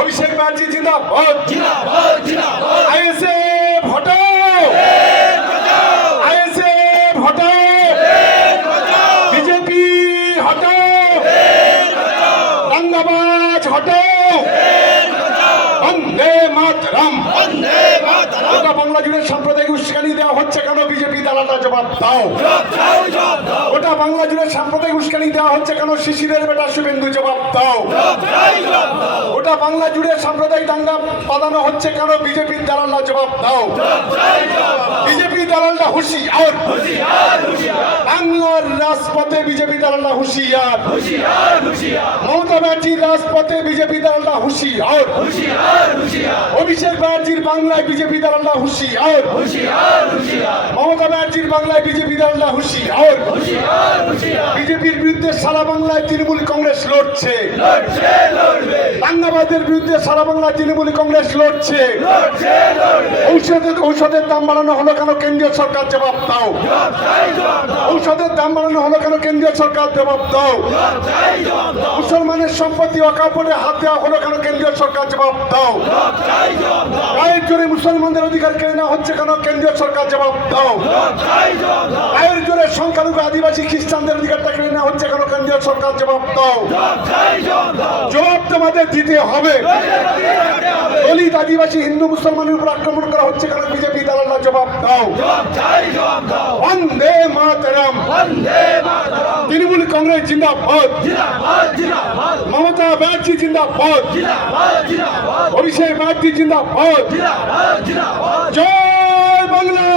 অভিষেক ব্যানার্জি জিন্দাবাদ। আইএসএফ হটাও, আইএসএফ হটাও, বিজেপি হটাও, দাঙ্গাবাজ হটাও, বন্দে মাতরম। গোটা বাংলা জুড়ে সাম্প্রদায়িক উস্কানি দেওয়া হচ্ছে কেন? বিজেপি দালালরা জবাব দাও। গোটা বাংলা জুড়ে সাম্প্রদায়িক উস্কানি দেওয়া হচ্ছে কেন? শিশিরের বেটা শুভেন্দু জবাব দাও। গোটা বাংলা জুড়ে সাম্প্রদায়িক দাঙ্গা বাঁধানো হচ্ছে কেন? বিজেপির দালালরা জবাব দাও। বিজেপি দালালরা হুঁশিয়ার, বাংলার রাজপথে বিজেপি দালালরা হুঁশিয়ার, মমতা ব্যানার্জির রাজপথে বিজেপি দালালরা হুঁশিয়ার, অভিষেক ব্যানার্জির বাংলায় বিজেপি দালালরা হুঁশিয়ার, মমতা ব্যানার্জির বাংলায় বিজেপি দালালরা হুঁশিয়ার। বিজেপির বিরুদ্ধে সারা বাংলায় তৃণমূল কংগ্রেস লড়ছে, দাঙ্গাবাদের বিরুদ্ধে সারা বাংলায় তৃণমূল কংগ্রেস লড়ছে। ঔষধের দাম বাড়ানো হলো কেন? কেন্দ্রীয় সরকার জবাব দাও। ঔষধের দাম বাড়ানো হলো কেন? কেন্দ্রীয় সরকার জবাব দাও। মুসলমানের সম্পত্তি ওয়াকফে হাত দেওয়া হলো কেন? কেন্দ্রীয় সরকার জবাব দাও। গায়ের জোরে মুসলমানদের অধিকার কেড়ে নেওয়া হচ্ছে কেন? কেন্দ্রীয় সরকার জবাব দাও। গায়ের জোরে সংখ্যালঘু আদিবাসী খ্রিস্টানদের অধিকারটা কেড়ে নেওয়া হচ্ছে কেন? কেন্দ্রীয় সরকার জবাব দাও। জবাব তোমাদের দিতে হবে। দলিত আদিবাসী হিন্দু মুসলমানের উপর আক্রমণ করা হচ্ছে কেন? বিজেপি দালালরা জবাব দাও। বন্দে মাতরম। তৃণমূল কংগ্রেস জিন্দাবাদ, মমতা ব্যানার্জি জিন্দাবাদ, অভিষেক ব্যানার্জি জিন্দাবাদ। জয় বাংলা।